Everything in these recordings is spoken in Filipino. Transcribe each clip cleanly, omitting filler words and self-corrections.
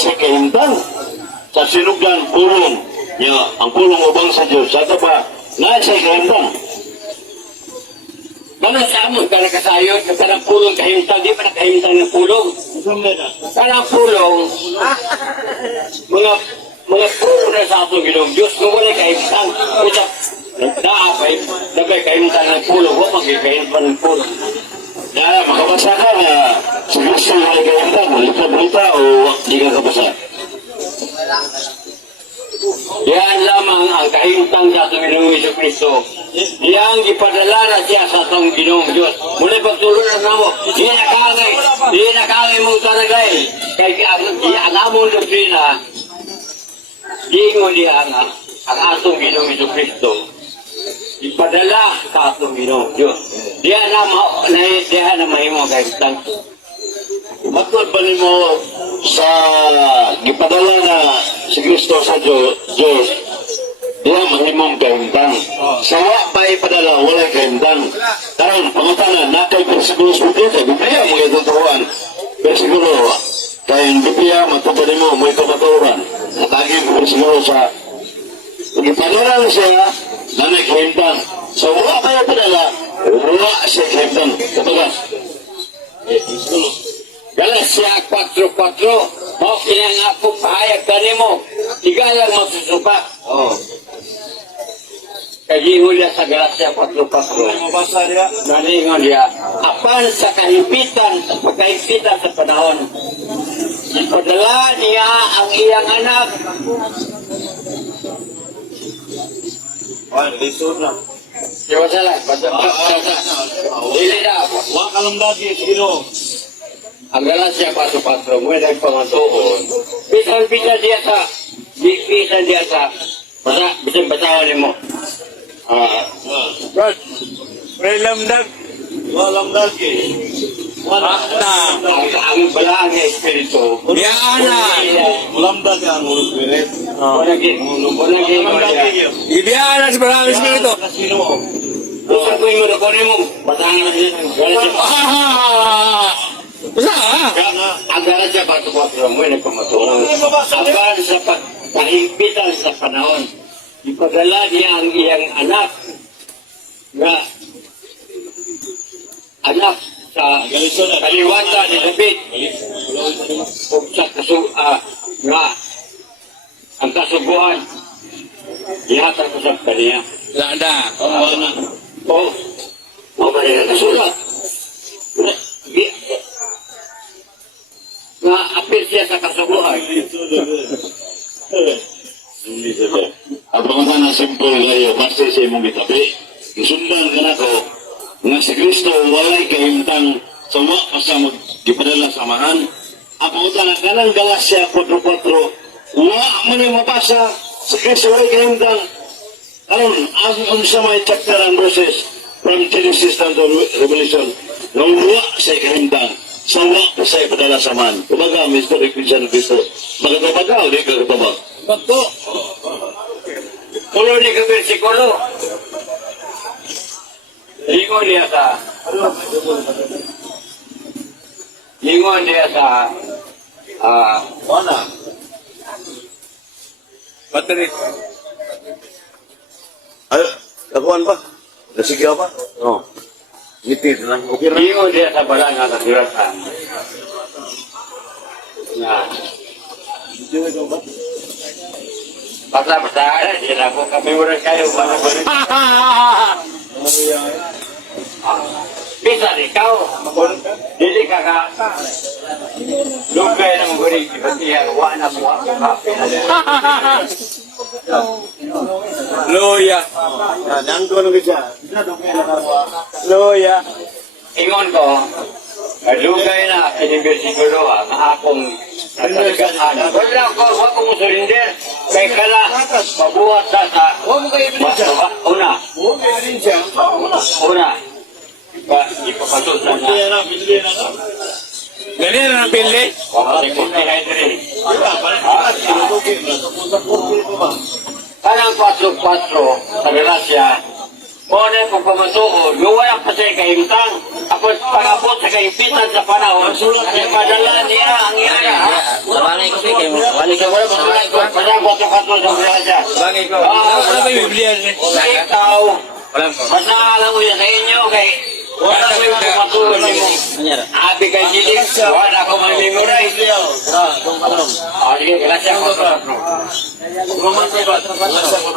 sa kahimtang sa sinugdan pulong niya ang pulong ubang sa Diyos sa pa na sa kahimtang. Mana sa amon para kasayod karang pulong kahimtang di pa nakahimtang ng pulong. Karang pulong mga pulong na sa atong Ginoong Diyos kung wala kahimtang utak daapay dabay kahimtang ng pulong wa magkahimtang ng pulong. Na makabasa ka na sa gusto ng kahimtang lipat-lipat o di ka kabasa. Yan lamang ang kahimtang sa atong Ginoong Jesucristo. Yang ipadala na siya sa atong Ginoong Diyos. Muli pagtulong na mo, di nakangay mong taragay. Kaya ang among doktrina, di mo diyan ang atong Ginoong Jesucristo. Ipadala sa atong Ginoong Diyos. Diyan na mahimo kahimtang. Matod ba mo sa gipadala na si Kristo sa Diyos, diya mahimong kahimtang. Sa wa pa ipadala, wala kahimtang. Karon pangutanan, nakay persikulo sa Biblia, mga ituturuan. Persikulo, kayong Biblia, matubad mo, may kapaturan. Natagin ko persikulo sa ipadala siya, na may kahimtang. Sa wa pa ipadala, wala siya kahimtang. Kapag Galatia 4:4, mo kinangako pahayag kanimo, tigalang magsusupak. Kagiho niya sa Galatia 4:4. mabasa niya, Naningon niya, apan sa kahimpitan, sa pagkahimpitan sa panahon, ipadala niya ang iyang anak. lisod na. Siya salah, dili na. Wa kalang dagi, Ginoo. Ang Galatia 4:4, mo ay pamatuon. Bisan dia sa, bisan basahan mo. Brad, may lamdag. Walang dagi. Ang balaan ng Espiritu. Biyana. Lamdag ang Holy Spirit. Ibiyana sa maraming spirito. Gusto ko yung manukunin mo. Basahan na siya. Basta ka? Ang Galatia 4:4, mo ay nagpamatuon. Apan sa pagkahimpitan sa panahon, ipadala niya ang iyang anak sa kaliwata ni David o sa ang kasubuan ihatag ko sa kaniya. Lada. O ba rin ang kasulat? Na apil siya sa kasubuan. Ang pangalan na simple kayo, basta sa imong gitabi. Isundan ka na ko, nga si Kristo walay kahimtang sa wa sa gipadala samahan. Ang pangalan na kanang Galatia 4:4, wa man yung mabasa si Kristo walay kahimtang. Karon ang sa may chapter and verses from Genesis to Revelation, nang wa sa kahimtang, sa wa sa ipadala samahan. Kumbaga, Mr. Christian Kristo, magkatabaga o di ka katabag? Bato. Pulo ni ka versikulo. Lingon dia sa Mana? Bateri. Ay, kakuan ba? Nasigya ba? Oo. Ngitid lang. Okay na. lingon dia sa balang nga kasuratan. Na basta dia na po kami mura kayo para bisa ikaw dili ka lugay ng guring ipatihan wa na mo Loya. Nangko nung isa. Loya. ingon ko lugay na inibersikulo ang akong wala ko wa ko musurinder kay kala mabuhat sa una ipapatod na Ganyan ang pili. Kanang 4:4 sa Galatia, muna kung pamatuod, wala pa siya kahimtang. Ako pag-abot sa kahimpitan sa panahon, ay padala niya ang iyang Sabangay ko sige mo. Wali ka Wala ko, parang bato-bato sa plaza. Bagay ko. Ano ba yung Biblia? Ikaw, Walang ko. basahan mo yan sa inyo kay wala ko yung matulog mo. Anyara. Abi kay Jilik, wala ko mamimorize. Sige, gracias ko.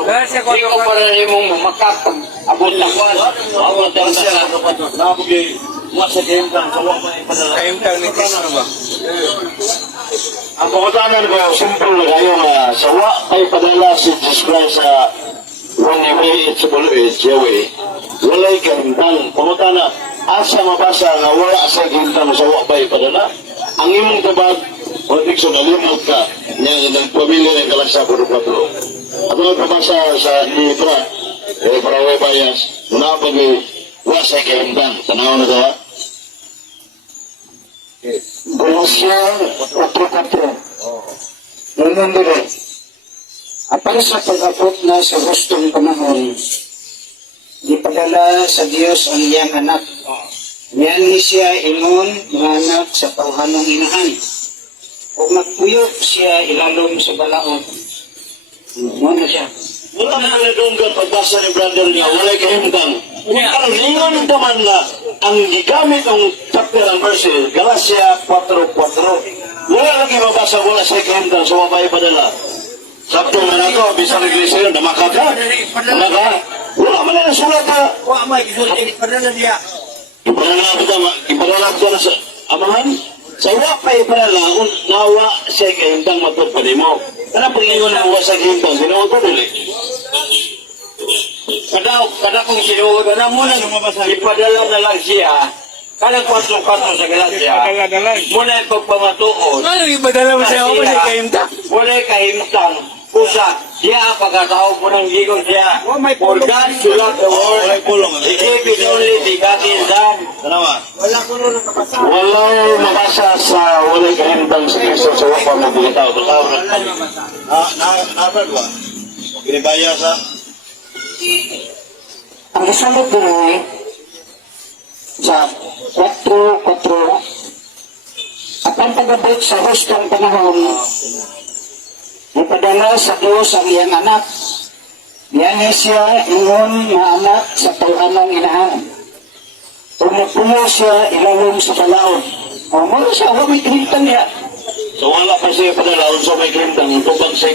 Gracias ko. Hindi ko para rin mong makapag abot na ko. Abot na ko. Kayong ni Kristo ba? Ang pangutanan ko, simple na kayo nga, sawa kay padala si Jesus Christ sa Runimay at sa Buluit, Yahweh, walay kahintang. Pangutana, asa mabasa nga wala sa kahintang sawa kay padala? Ang imong tabag, o tikso nalimot ka, niya nagpamilya ng kalasa puro patro. At ang pabasa sa libra, Parawe Bayas, munapag ni wala sa kahintang. Tanaw na dawa? Galacia 4:4. Ganun din. Apang sa pag-abot na sa gustong panahon, ipadala sa Diyos ang iyang anak. Yan siya ingon mga anak sa tawhanong inahan. Kung magpuyok siya ilalom sa balaod. Muna siya. Wala na nadunggan pagbasa ni brother niya, walay kahintang. Pero lingon naman na ang gigamit ng chapter and verse, Galacia 4:4. Wala lagi mabasa, wala sa kahintang, so mabay padala. Sakto na na ito, bisang iglesia yun, namaka ka. Namaka. Wala man na nasulat ka. Ipadala ko na sa amahan. Sa wapay padala, nawa siya kahintang matupad mo. Ano pag lingon ng wasa kahintang, ginawa ko dili. Kada kong sinuod na muna ipadala na lang siya. Kanang 4-4 sa Galacia. Muna yung pagpamatuon. Ano yung padala mo sa'yo? Wala kahintang. Wala kahimtang. Kusa, siya ang pagkatao po ng gigon siya. For God to love the world, He gave His only begotten Son. Walang mabasa sa walay kahintang sa Kristo sa wapang mabulitaw. Nakapagwa. Pinibaya sa... Ang kasalit din ay sa 4:4. At ang pag-abot sa gustong panahon, ipadala sa Diyos ang iyang anak. Yan siya ingon nga anak sa tawhanong inahan. Kung magpuyo siya ilalom sa balaod. O muna siya, huwag may kahintang niya. So wala pa siya padala, unsa may kahintang, tubang sa